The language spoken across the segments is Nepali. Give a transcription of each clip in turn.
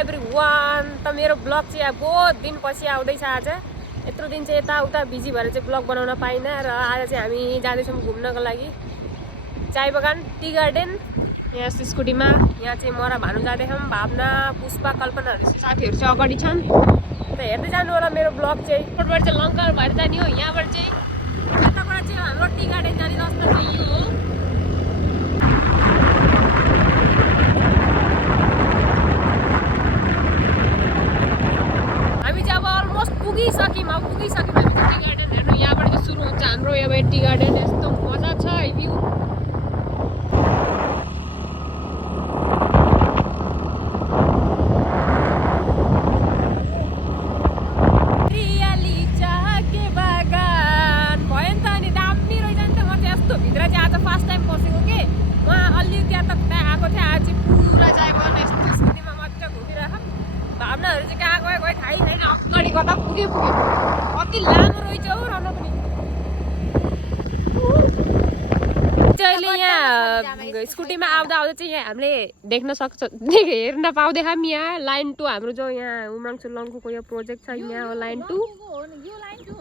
एभ्रीवान। त मेरो ब्लग चाहिँ बहुत दिनपछि आउँदैछ आज। यत्रो दिन चाहिँ यताउता बिजी भएर चाहिँ ब्लग बनाउन पाइनँ र आज चाहिँ हामी जाँदैछौँ घुम्नको लागि चाय बगान टी गार्डन। यहाँ स्कुटीमा यहाँ चाहिँ म र भानु जाँदैछौँ। भावना पुष्पा कल्पनाहरू साथीहरू चाहिँ अगाडि छन्। त हेर्दै जानु होला मेरो ब्लग चाहिँ। यहाँबाट चाहिँ लङ्कर भएर जाने हो। यहाँबाट चाहिँ यताबाट चाहिँ हाम्रो टी गार्डन जाने रस्ता चाहिँ यो हो। हामी चाहिँ अब अलमोस्ट पुगिसक्यौँ। अब पुगिसक्यौँ हामी चाहिँ टी गार्डन हेर्नु। यहाँबाट चाहिँ सुरु हुन्छ हाम्रो अब टी गार्डन। यस्तो मजा छ है भ्यू। भावनाहरू चाहिँ कहाँ गयो थाहै छैन। अगाडि कता पुगे कति लामो रहेछ हौ रन पनि। अहिले यहाँ स्कुटीमा आउँदा आउँदा चाहिँ यहाँ हामीले देख्न सक्छ हेर्न पाउँदैछौँ यहाँ लाइन 2 हाम्रो जो यहाँ उमराङ लङ्कुको यो प्रोजेक्ट छ यहाँ हो लाइन 2।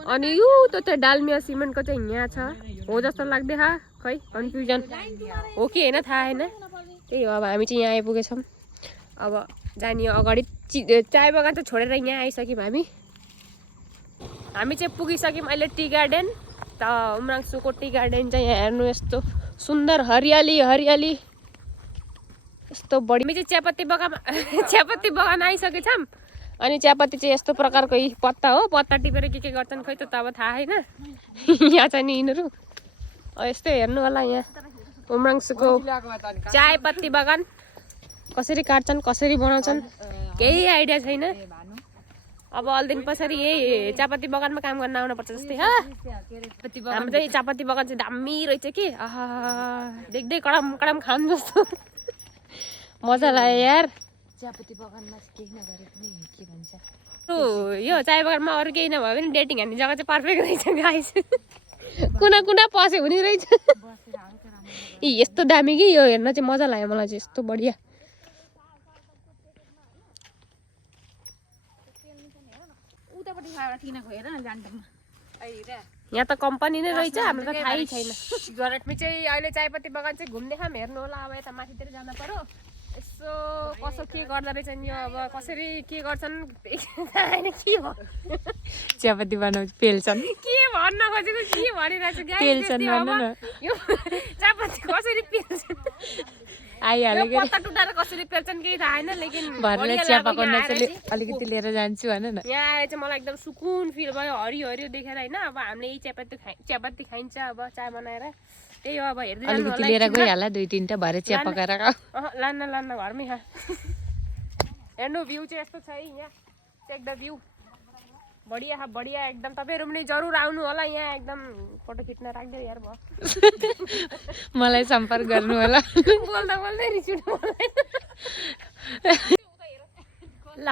अनि यो त्यो डालमिया सिमेन्टको चाहिँ यहाँ छ हो जस्तो लाग्दैछ। खै कन्फ्युजन हो कि होइन थाहा छैन। त्यही हो अब हामी चाहिँ यहाँ आइपुगेछौँ। अब जाने अगाडि चाय बगान त छोडेर यहाँ आइसक्यौँ हामी चाहिँ पुगिसक्यौँ अहिले टी गार्डन। त उमराङसुको टी गार्डन चाहिँ यहाँ हेर्नु यस्तो सुन्दर हरियाली हरियाली यस्तो बढी। हामी चाहिँ चियापत्ती बगान आइसकेछौँ। अनि चियापत्ती चाहिँ यस्तो प्रकारको पत्ता हो। पत्ता टिपेर के गर्छन् खै त अब थाहा छैन। यहाँ चाहिँ नि यिनीहरू यस्तै हेर्नु होला। यहाँ उमराङसुको चियापत्ती बगान कसरी काट्छन् कसरी बनाउँछन् केही आइडिया छैन। अब अलि दिन पछाडि यही चियापत्ती बगानमा काम गर्न आउनुपर्छ जस्तै। हाम्रो चाहिँ चियापत्ती बगान चाहिँ दामी रहेछ कि देख्दै कडम कडम खानु जस्तो मजा लाग्यो यार। चियापत्ती बगानमा केही नगरे पनि के भन्छ यो चाय बगानमा अरू केही नभए पनि डेटिङ हान्ने जग्गा चाहिँ पर्फेक्ट रहेछ गाइस। कुना कुना पसे हुने रहेछ। यस्तो दामी कि यो हेर्न चाहिँ मजा लाग्यो मलाई चाहिँ यस्तो बढिया। यहाँ त कम्पनी नै रहेछ हाम्रो त थाहै छैन। हामी चाहिँ अहिले चियापत्ती बगान चाहिँ घुम्दैछौँ हेर्नु होला। अब यता माथितिर जानु पर्यो यसो कसो के गर्दो रहेछन् यो अब कसरी के गर्छन् होइन के हो चियापत्ती बनाउँछ पेल्छन् के भन्न खोजेको के भनिरहेको यो चियापत्ती कसरी पेल्छन् आइहाल्यो पत्ता टुटाएर कसरी पेल्छन् केही थाहा छैन। लेकिन भरेर चिया पकाउन अलिकति लिएर जान्छु भन न। यहाँ आएर चाहिँ मलाई एकदम सुकुन फिल भयो हरियो हरियो देखेर होइन। अब हामीले यही चियापत्ती खाइन्छ अब चाय बनाएर त्यही हो। अब हेर्दै जानु अलिकति लिएर गइहाल्ला 2-3टा भरे चिया पकाएर लान्न घरमै खा। हेर्नु भ्यू चाहिँ यस्तो छ है। यहाँ चेक द भ्यू बढिया बढिया एकदम। तपाईँहरू पनि जरुर आउनु होला यहाँ एकदम फोटो खिच्न राख्दै यार भयो। मलाई सम्पर्क गर्नु होला। बोल्दा बोल्दै रिस उठ्नु ल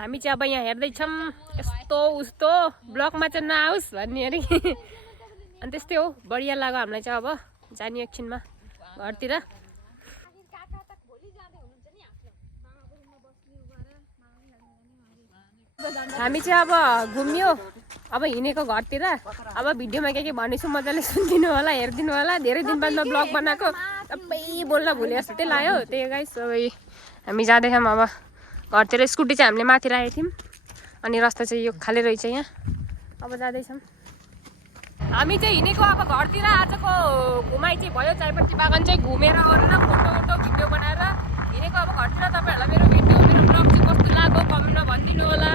हामी चाहिँ अब यहाँ हेर्दैछौँ यस्तो उस्तो ब्लगमा चाहिँ नआओस् भन्ने अरे। अनि त्यस्तै हो बढिया लाग्यो हामीलाई चाहिँ। अब जाने एकछिनमा घरतिर। हामी चाहिँ अब घुम्यो अब हिँडेको घरतिर। अब भिडियोमा के भनेछु मजाले सुनिदिनु होला हेरिदिनु होला। धेरै दिन बादमा ब्लग बनाएको सबै बोल्न भुले जस्तो चाहिँ लाग्यो। त्यही गाइस सबै हामी जाँदैछौँ अब घरतिर। स्कुटी चाहिँ हामीले माथि राखेको थियौँ अनि रस्ता चाहिँ यो खाली रहेछ यहाँ। अब जाँदैछौँ हामी चाहिँ हिँडेको अब घरतिर। आजको घुमाइ चाहिँ भयो चियापत्ती बागान चाहिँ घुमेर गरेर फोटो भिडियो बनाएर हिँडेको अब घरतिर। तपाईँहरूलाई मेरो भिडियो मेरो ब्लग चाहिँ कस्तो लाग्यो कमेन्टमा भनिदिनु होला।